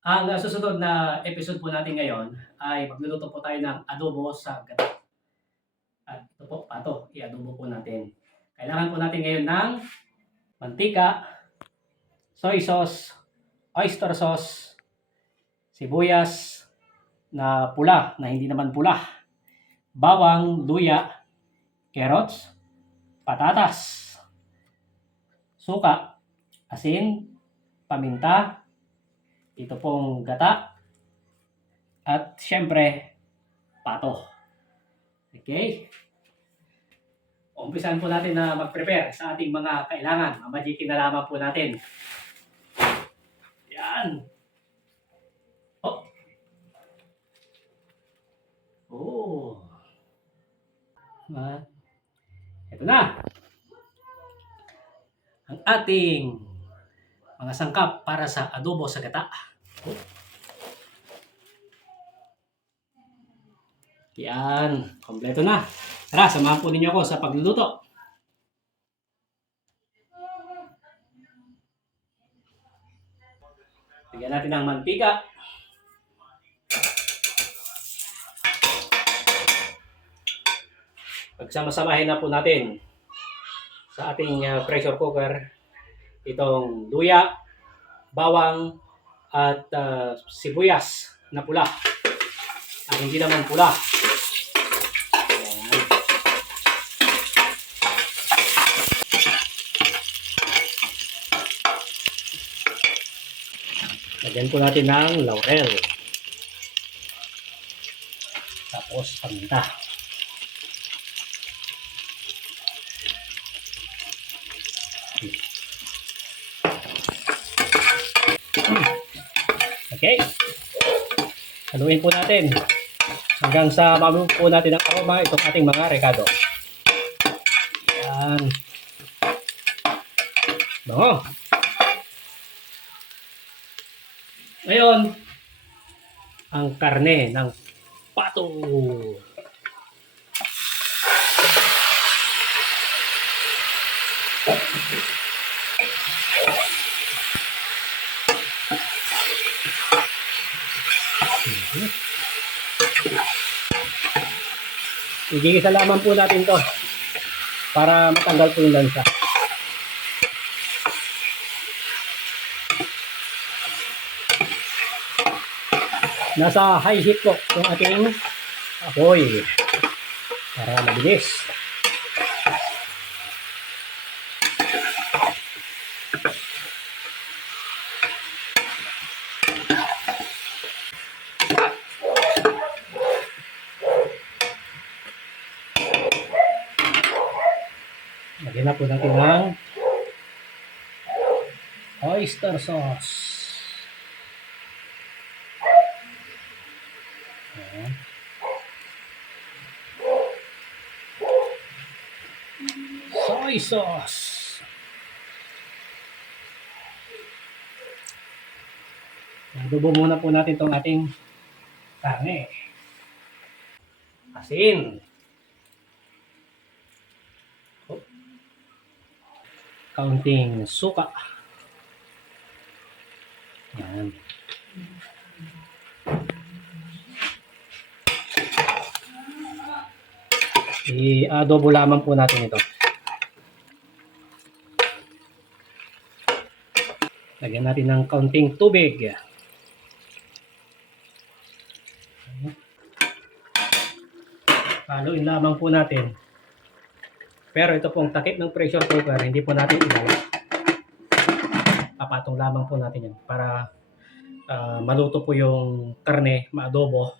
Ang susunod na episode po natin ngayon ay magluluto po tayo ng adobo sa gata. At ito po, pato, i-adobo po natin. Kailangan po natin ngayon ng mantika, soy sauce, oyster sauce, sibuyas na pula, na hindi naman pula, bawang, luya, carrots, patatas, suka, asin, paminta, ito pong gata, at syempre, pato. Okay? Umpisahan po natin na mag-prepare sa ating mga kailangan. Mamagikin na lamang po natin. Yan. Oh. Oh. Ito na. Ang ating mga sangkap para sa adobo sa gata. Oh. Yan. Kompleto na. Tara, samahan po ninyo ako sa pagluluto. Bigyan natin ng mantika. Pagsama-samahin na po natin sa ating pressure cooker itong luya, bawang, at sibuyas na pula. At hindi naman pula. Lagyan po natin ng laurel. Tapos paminta. Okay. Haluin po natin hanggang sa mabuo po natin ang aroma itong ating mga rekado. Yan. Bango. Ngayon, ang karne ng pato. Igigisa lamang po natin to para matanggal po yung lansa. Nasa high heat po yung ating apoy para mabilis. Lagyan na po natin ng oyster sauce. Ayan. Soy sauce. Adobo muna po natin itong ating karne. Asin. Kaunting suka. Ayan. I-adobo lamang po natin ito. Lagyan natin ng kaunting tubig. Haluin lamang po natin. Pero ito pong takip ng pressure cooker, hindi po natin ilalagay. Papatong lamang po natin yan para maluto po yung karne, maadobo.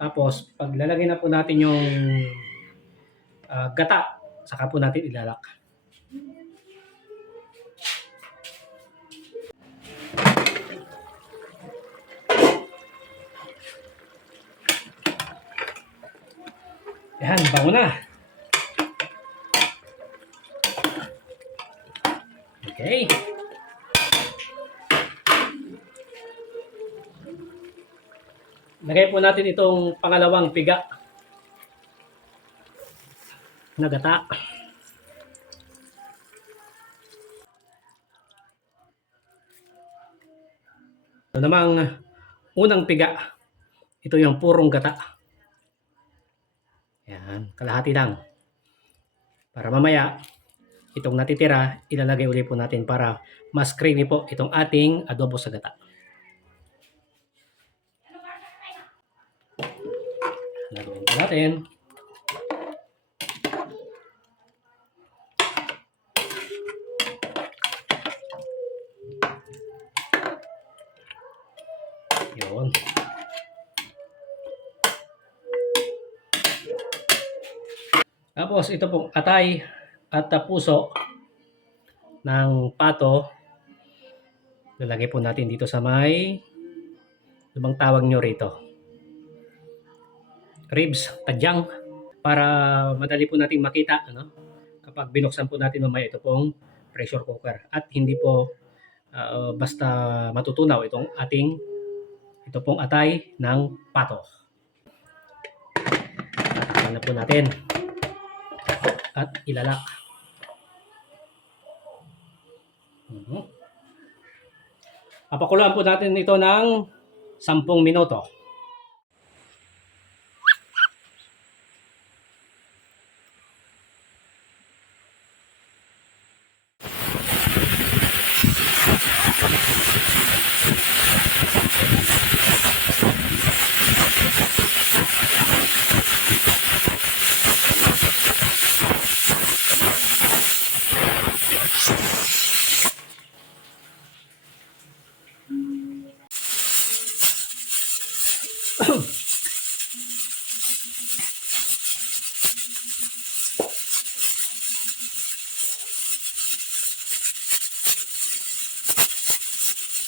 Tapos, pag lalagay na po natin yung gata, saka po natin ilalak. Yan, bango na. Okay. Lagay po natin itong pangalawang piga na gata. namang unang piga. Ito yung purong gata. Yan, kalahati lang. Para mamaya, itong natitira, ilalagay ulit po natin para mas creamy po itong ating adobo sa gata. Lagawin po natin. Yun. Tapos ito pong atay at puso ng pato. Lalagay po natin dito sa may lumang tawag nyo rito. Ribs, tadyang. Para madali po natin makita kapag binuksan po natin mamaya ito pong pressure cooker. At hindi po basta matutunaw ito pong atay ng pato. Tatakpan na po natin. At ilalak. Papakulaan po natin ito ng 10 minuto.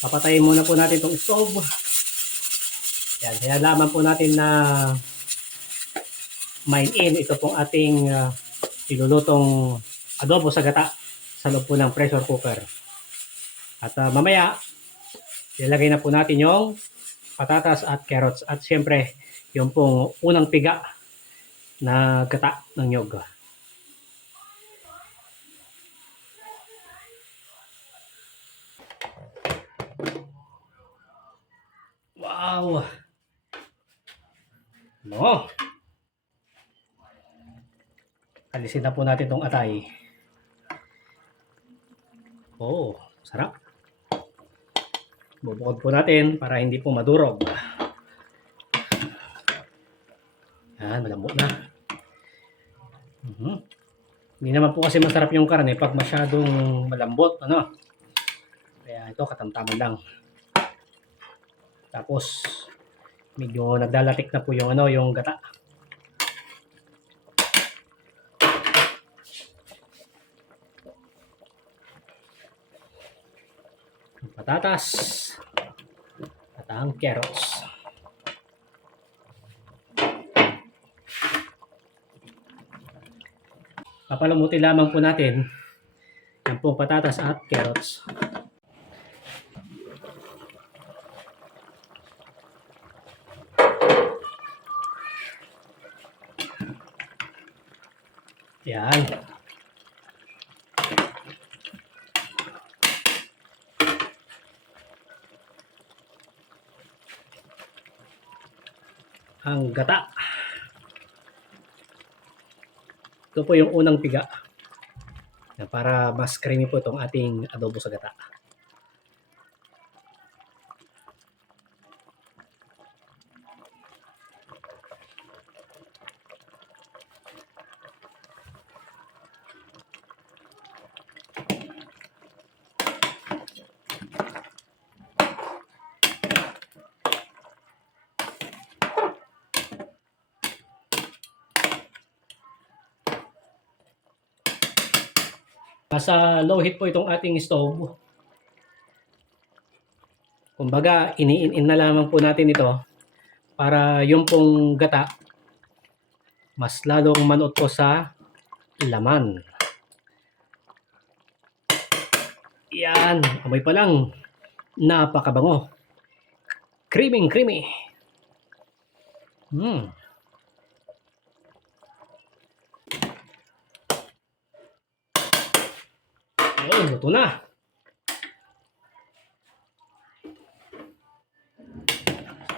Papatayin muna po natin itong stove. Yan, hinalaman po natin na main-in ito pong ating ilulutong adobo sa gata sa loob po ng pressure cooker. At mamaya, ilagay na po natin yung patatas at carrots at siyempre yung pong unang piga na gata ng nyog. Wow! No. Alisin na po natin itong atay. Oh, sarap. Bubukod po natin para hindi po madurog. Yan, malambot na. Hindi naman po kasi masarap yung karne pag masyadong malambot, Kaya ito katamtaman lang. Tapos medyo nagdalatik na po yung gata. Patatas at ang carrots. Papalamutin lamang po natin ang pong patatas at carrots. Yan. Ang gata. Ito po yung unang piga. Para mas creamy po itong ating adobo sa gata. Nasa low heat po itong ating stove. Kumbaga, iniin na lamang po natin ito para yung pong gata mas lalong manuot po sa laman. Yan, amoy pa lang. Napakabango. Creamy. Ayun, luto na.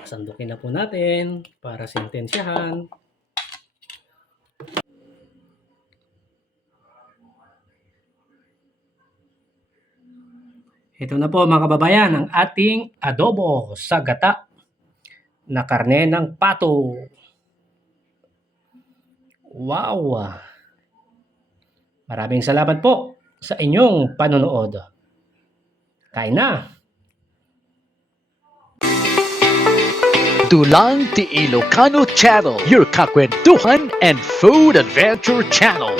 Sandukin na po natin para sentensyahan. Ito na po mga kababayan ang ating adobo sa gata na karne ng pato. Wow! Maraming salamat po sa inyong panonood. Kain na! Dulang Ti Ilocano Channel, your kakwentuhan and food adventure channel.